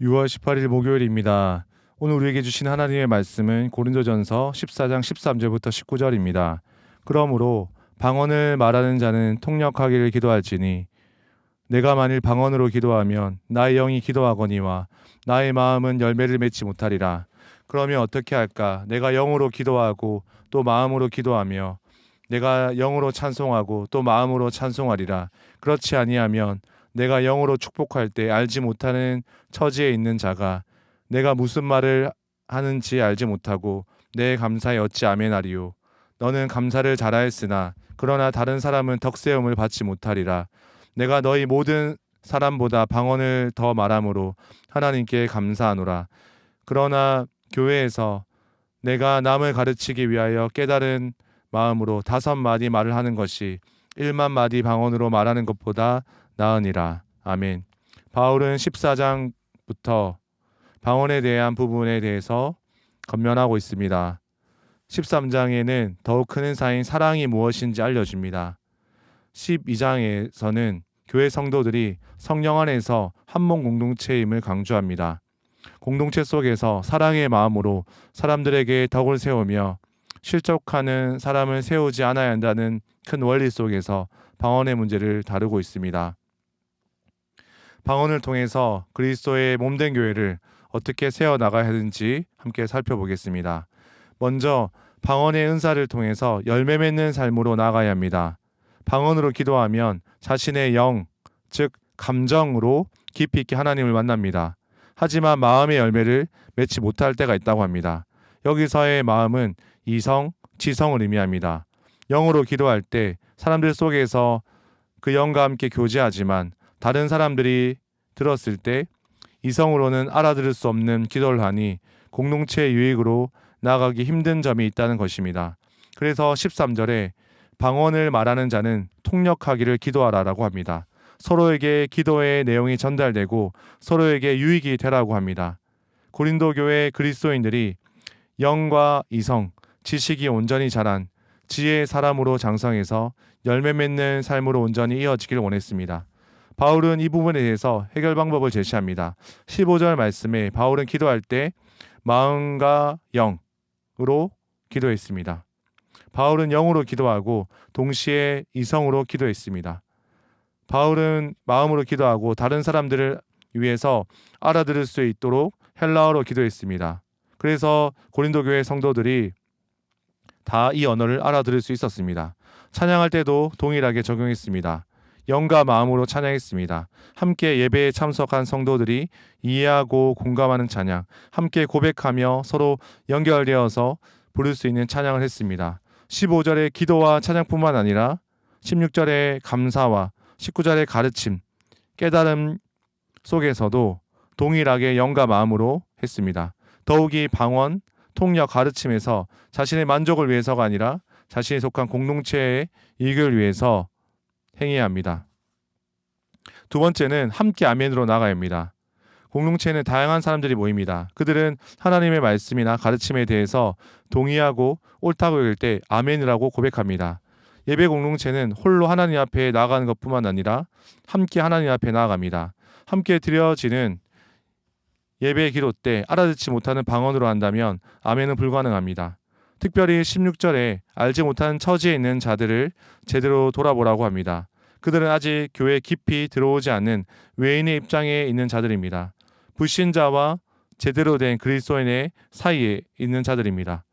6월 18일 목요일입니다. 오늘 우리에게 주신 하나님의 말씀은 고린도전서 14장 13절부터 19절입니다. 그러므로 방언을 말하는 자는 통역하기를 기도할지니 내가 만일 방언으로 기도하면 나의 영이 기도하거니와 나의 마음은 열매를 맺지 못하리라. 그러면 어떻게 할까? 내가 영으로 기도하고 또 마음으로 기도하며 내가 영으로 찬송하고 또 마음으로 찬송하리라. 그렇지 아니하면 내가 영으로 축복할 때 알지 못하는 처지에 있는 자가 내가 무슨 말을 하는지 알지 못하고 내 감사에 어찌 아멘하리요. 너는 감사를 잘하였으나 그러나 다른 사람은 덕세움을 받지 못하리라. 내가 너희 모든 사람보다 방언을 더 말함으로 하나님께 감사하노라. 그러나 교회에서 내가 남을 가르치기 위하여 깨달은 마음으로 5마디 말을 하는 것이 1만 마디 방언으로 말하는 것보다 나으니라. 아멘. 바울은 14장부터 방언에 대한 부분에 대해서 권면하고 있습니다. 13장에는 더욱 큰 은사인 사랑이 무엇인지 알려줍니다. 12장에서는 교회 성도들이 성령 안에서 한몸 공동체임을 강조합니다. 공동체 속에서 사랑의 마음으로 사람들에게 덕을 세우며 실족하는 사람을 세우지 않아야 한다는 큰 원리 속에서 방언의 문제를 다루고 있습니다. 방언을 통해서 그리스도의 몸된 교회를 어떻게 세워나가야 하는지 함께 살펴보겠습니다. 먼저 방언의 은사를 통해서 열매 맺는 삶으로 나아가야 합니다. 방언으로 기도하면 자신의 영, 즉 감정으로 깊이 있게 하나님을 만납니다. 하지만 마음의 열매를 맺지 못할 때가 있다고 합니다. 여기서의 마음은 이성, 지성을 의미합니다. 영으로 기도할 때 사람들 속에서 그 영과 함께 교제하지만 다른 사람들이 들었을 때 이성으로는 알아들을 수 없는 기도를 하니 공동체의 유익으로 나아가기 힘든 점이 있다는 것입니다. 그래서 13절에 방언을 말하는 자는 통역하기를 기도하라라고 합니다. 서로에게 기도의 내용이 전달되고 서로에게 유익이 되라고 합니다. 고린도 교회 그리스도인들이 영과 이성, 지식이 온전히 자란 지혜의 사람으로 장성해서 열매 맺는 삶으로 온전히 이어지길 원했습니다. 바울은 이 부분에 대해서 해결 방법을 제시합니다. 15절 말씀에 바울은 기도할 때 마음과 영으로 기도했습니다. 바울은 영으로 기도하고 동시에 이성으로 기도했습니다. 바울은 마음으로 기도하고 다른 사람들을 위해서 알아들을 수 있도록 헬라어로 기도했습니다. 그래서 고린도 교회 성도들이 다 이 언어를 알아들을 수 있었습니다. 찬양할 때도 동일하게 적용했습니다. 영과 마음으로 찬양했습니다. 함께 예배에 참석한 성도들이 이해하고 공감하는 찬양, 함께 고백하며 서로 연결되어서 부를 수 있는 찬양을 했습니다. 15절의 기도와 찬양뿐만 아니라 16절의 감사와 19절의 가르침, 깨달음 속에서도 동일하게 영과 마음으로 했습니다. 더욱이 방언, 통역, 가르침에서 자신의 만족을 위해서가 아니라 자신이 속한 공동체의 이익을 위해서 행해야 합니다. 두 번째는 함께 아멘으로 나가야 합니다. 공동체에는 다양한 사람들이 모입니다. 그들은 하나님의 말씀이나 가르침에 대해서 동의하고 옳다고 여길 때 아멘이라고 고백합니다. 예배 공동체는 홀로 하나님 앞에 나아가는 것뿐만 아니라 함께 하나님 앞에 나아갑니다. 함께 드려지는 예배 기도 때 알아듣지 못하는 방언으로 한다면 아멘은 불가능합니다. 특별히 16절에 알지 못하는 처지에 있는 자들을 제대로 돌아보라고 합니다. 그들은 아직 교회에 깊이 들어오지 않는 외인의 입장에 있는 자들입니다. 불신자와 제대로 된 그리스도인의 사이에 있는 자들입니다.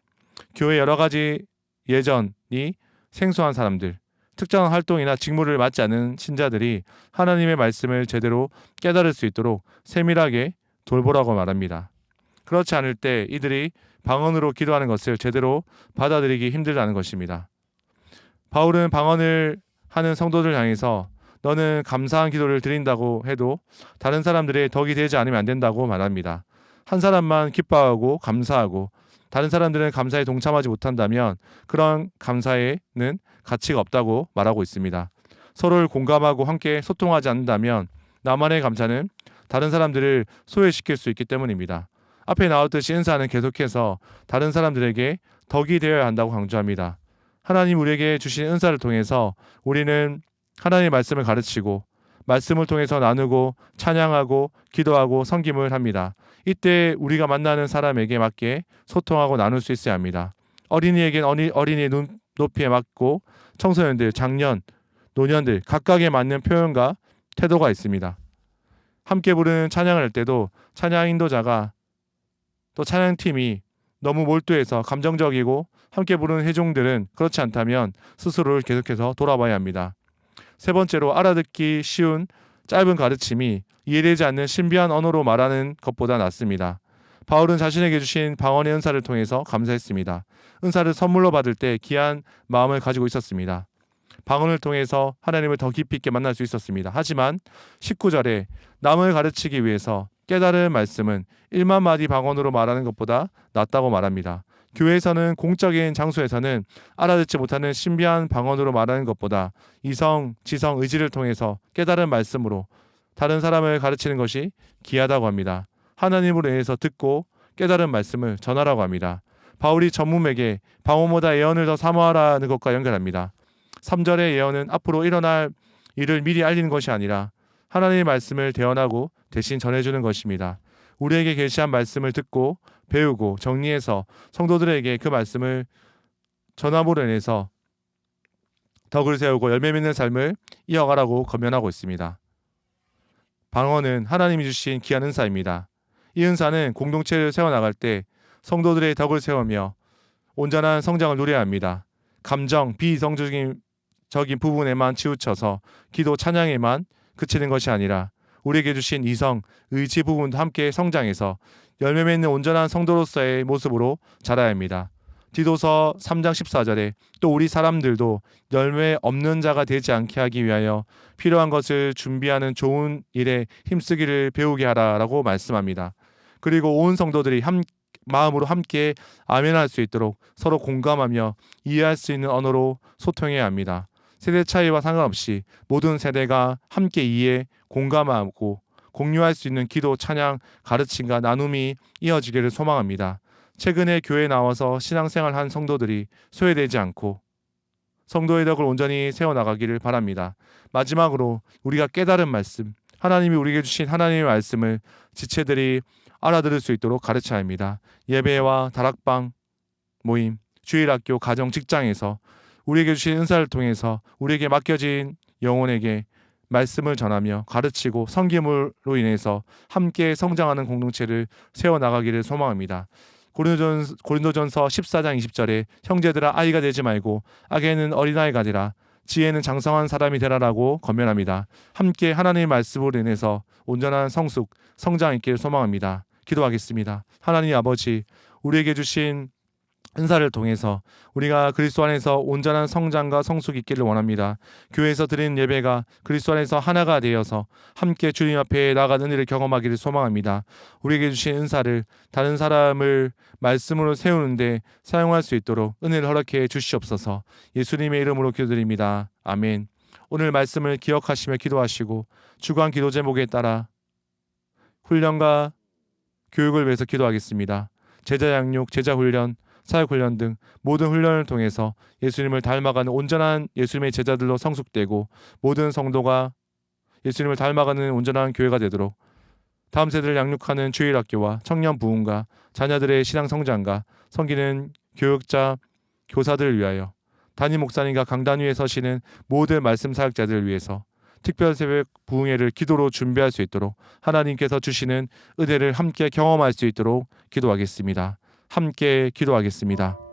교회 여러 가지 예전이 생소한 사람들, 특정한 활동이나 직무를 맡지 않은 신자들이 하나님의 말씀을 제대로 깨달을 수 있도록 세밀하게 돌보라고 말합니다. 그렇지 않을 때 이들이 방언으로 기도하는 것을 제대로 받아들이기 힘들다는 것입니다. 바울은 방언을 하는 성도들 향해서 너는 감사한 기도를 드린다고 해도 다른 사람들의 덕이 되지 않으면 안 된다고 말합니다. 한 사람만 기뻐하고 감사하고 다른 사람들은 감사에 동참하지 못한다면 그런 감사에는 가치가 없다고 말하고 있습니다. 서로를 공감하고 함께 소통하지 않는다면 나만의 감사는 다른 사람들을 소외시킬 수 있기 때문입니다. 앞에 나왔듯이 은사는 계속해서 다른 사람들에게 덕이 되어야 한다고 강조합니다. 하나님 우리에게 주신 은사를 통해서 우리는 하나님의 말씀을 가르치고 말씀을 통해서 나누고 찬양하고 기도하고 섬김을 합니다. 이때 우리가 만나는 사람에게 맞게 소통하고 나눌 수 있어야 합니다. 어린이에겐 어린이의 눈높이에 맞고 청소년들, 장년, 노년들 각각에 맞는 표현과 태도가 있습니다. 함께 부르는 찬양을 할 때도 찬양 인도자가 또 찬양팀이 너무 몰두해서 감정적이고 함께 부르는 회중들은 그렇지 않다면 스스로를 계속해서 돌아봐야 합니다. 세 번째로 알아듣기 쉬운 짧은 가르침이 이해되지 않는 신비한 언어로 말하는 것보다 낫습니다. 바울은 자신에게 주신 방언의 은사를 통해서 감사했습니다. 은사를 선물로 받을 때 귀한 마음을 가지고 있었습니다. 방언을 통해서 하나님을 더 깊이 있게 만날 수 있었습니다. 하지만 19절에 남을 가르치기 위해서 깨달은 말씀은 1만 마디 방언으로 말하는 것보다 낫다고 말합니다. 교회에서는 공적인 장소에서는 알아듣지 못하는 신비한 방언으로 말하는 것보다 이성, 지성, 의지를 통해서 깨달은 말씀으로 다른 사람을 가르치는 것이 귀하다고 합니다. 하나님으로 인해서 듣고 깨달은 말씀을 전하라고 합니다. 바울이 전문에게 방언보다 예언을 더 사모하라는 것과 연결합니다. 3절의 예언은 앞으로 일어날 일을 미리 알리는 것이 아니라 하나님의 말씀을 대언하고 대신 전해주는 것입니다. 우리에게 계시한 말씀을 듣고 배우고 정리해서 성도들에게 그 말씀을 전함으로 인해서 덕을 세우고 열매 맺는 삶을 이어가라고 권면하고 있습니다. 방언은 하나님이 주신 귀한 은사입니다. 이 은사는 공동체를 세워나갈 때 성도들의 덕을 세우며 온전한 성장을 누려야 합니다. 감정, 비이성적인 부분에만 치우쳐서 기도 찬양에만 그치는 것이 아니라 우리에게 주신 이성, 의지 부분도 함께 성장해서 열매 맺는 온전한 성도로서의 모습으로 자라야 합니다. 디도서 3장 14절에 또 우리 사람들도 열매 없는 자가 되지 않게 하기 위하여 필요한 것을 준비하는 좋은 일에 힘쓰기를 배우게 하라라고 말씀합니다. 그리고 온 성도들이 마음으로 함께 아멘할 수 있도록 서로 공감하며 이해할 수 있는 언어로 소통해야 합니다. 세대 차이와 상관없이 모든 세대가 함께 이해, 공감하고 공유할 수 있는 기도, 찬양, 가르침과 나눔이 이어지기를 소망합니다. 최근에 교회에 나와서 신앙생활한 성도들이 소외되지 않고 성도의 덕을 온전히 세워나가기를 바랍니다. 마지막으로 우리가 깨달은 말씀, 하나님이 우리에게 주신 하나님의 말씀을 지체들이 알아들을 수 있도록 가르쳐야 합니다. 예배와 다락방, 모임, 주일학교, 가정, 직장에서 우리에게 주신 은사를 통해서 우리에게 맡겨진 영혼에게 말씀을 전하며 가르치고 섬김으로 인해서 함께 성장하는 공동체를 세워나가기를 소망합니다. 고린도전서 14장 20절에 형제들아 아이가 되지 말고 악에는 어린아이가 되라 지혜는 장성한 사람이 되라라고 권면합니다. 함께 하나님의 말씀으로 인해서 온전한 성숙, 성장 있기를 소망합니다. 기도하겠습니다. 하나님 아버지, 우리에게 주신 은사를 통해서 우리가 그리스도 안에서 온전한 성장과 성숙이 있기를 원합니다. 교회에서 드리는 예배가 그리스도 안에서 하나가 되어서 함께 주님 앞에 나아가는 은혜를 경험하기를 소망합니다. 우리에게 주신 은사를 다른 사람을 말씀으로 세우는데 사용할 수 있도록 은혜를 허락해 주시옵소서. 예수님의 이름으로 기도드립니다. 아멘. 오늘 말씀을 기억하시며 기도하시고 주간 기도 제목에 따라 훈련과 교육을 위해서 기도하겠습니다. 제자 양육, 제자 훈련, 사역훈련 등 모든 훈련을 통해서 예수님을 닮아가는 온전한 예수님의 제자들로 성숙되고 모든 성도가 예수님을 닮아가는 온전한 교회가 되도록 다음 세대를 양육하는 주일학교와 청년 부흥과 자녀들의 신앙 성장과 섬기는 교육자, 교사들을 위하여 담임 목사님과 강단 위에 서시는 모든 말씀 사역자들을 위해서 특별 새벽 부흥회를 기도로 준비할 수 있도록 하나님께서 주시는 은혜를 함께 경험할 수 있도록 기도하겠습니다. 함께 기도하겠습니다.